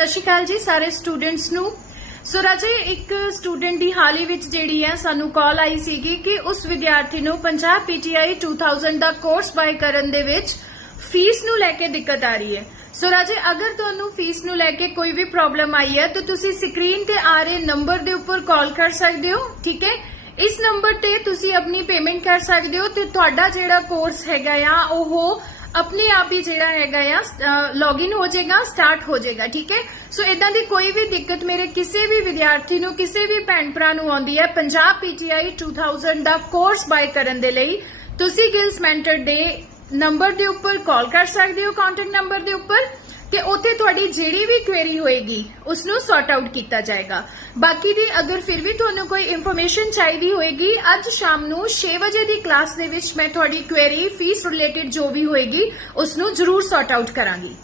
ਸਤਿ ਸ਼੍ਰੀ ਅਕਾਲ ਜੀ ਸਾਰੇ ਸਟੂਡੈਂਟਸ ਨੂੰ। ਸੋ ਰਾਜੇ, ਇੱਕ ਸਟੂਡੈਂਟ ਦੀ ਹਾਲ ਵਿੱਚ ਜਿਹੜੀ ਹੈ, ਸਾਨੂੰ ਕਾਲ ਆਈ ਸੀਗੀ ਕਿ ਉਸ ਵਿਦਿਆਰਥੀ ਨੂੰ ਪੰਜਾਬ ਪੀਟੀਆਈ 2000 ਦਾ ਕੋਰਸ ਬਾਈ ਕਰਨ ਦੇ ਵਿੱਚ ਫੀਸ ਨੂੰ ਲੈ ਕੇ ਦਿੱਕਤ ਆ ਰਹੀ ਹੈ। ਸੋ ਰਾਜੇ, ਅਗਰ ਤੁਹਾਨੂੰ ਫੀਸ ਨੂੰ ਲੈ ਕੇ ਕੋਈ ਵੀ ਪ੍ਰੋਬਲਮ ਆਈ ਹੈ, ਤਾਂ ਤੁਸੀਂ ਸਕਰੀਨ ਤੇ ਆ ਰਹੇ ਨੰਬਰ ਦੇ ਉੱਪਰ ਕਾਲ ਕਰ ਸਕਦੇ ਹੋ, ਠੀਕ ਹੈ? ਇਸ ਨੰਬਰ ਤੇ ਤੁਸੀਂ ਆਪਣੀ ਪੇਮੈਂਟ ਕਰ ਸਕਦੇ ਹੋ ਤੇ ਤੁਹਾਡਾ ਜਿਹੜਾ ਕੋਰਸ ਹੈਗਾ ਆ, ਉਹ ਆਪਣੇ ਆਪ ਹੀ ਜਿਹੜਾ ਹੈਗਾ ਆ ਲੌਗਇਨ ਹੋ ਜਾਏਗਾ ਸਟਾਰਟ ਹੋ ਜਾਏਗਾ, ਠੀਕ ਹੈ? ਸੋ ਇਦਾਂ ਦੀ ਕੋਈ ਵੀ ਦਿੱਕਤ ਮੇਰੇ ਕਿਸੇ ਵੀ ਵਿਦਿਆਰਥੀ ਨੂੰ, ਕਿਸੇ ਵੀ ਭੈਣ ਭਰਾ ਨੂੰ ਆਉਂਦੀ ਹੈ, ਪੰਜਾਬ ਪੀਟੀਆਈ 2000 ਦਾ ਕੋਰਸ ਬਾਈ ਕਰਨ ਦੇ ਲਈ, ਤੁਸੀਂ ਗਿਲਸ ਮੈਂਟਰ ਦੇ ਨੰਬਰ ਦੇ ਉੱਪਰ ਕਾਲ ਕਰ ਸਕਦੇ ਹੋ ਕੰਟੈਕਟ ਨੰਬਰ ਦੇ ਉੱਪਰ। ਤੇ ਉੱਥੇ ਤੁਹਾਡੀ ਜਿਹੜੀ ਵੀ ਕੁਐਰੀ ਹੋਏਗੀ ਉਸ ਨੂੰ ਸੌਰਟ ਆਊਟ ਕੀਤਾ ਜਾਏਗਾ। ਬਾਕੀ ਦੀ ਅਗਰ ਫਿਰ ਵੀ ਤੁਹਾਨੂੰ ਕੋਈ ਇਨਫੋਰਮੇਸ਼ਨ ਚਾਹੀਦੀ ਹੋਏਗੀ, ਅੱਜ ਸ਼ਾਮ ਨੂੰ 6 ਵਜੇ ਦੀ ਕਲਾਸ ਦੇ ਵਿੱਚ ਮੈਂ ਤੁਹਾਡੀ ਕੁਐਰੀ ਫੀਸ ਰਿਲੇਟਡ ਜੋ ਵੀ ਹੋਏਗੀ ਉਸ ਨੂੰ ਜ਼ਰੂਰ ਸੌਰਟ ਆਊਟ ਕਰਾਂਗੀ।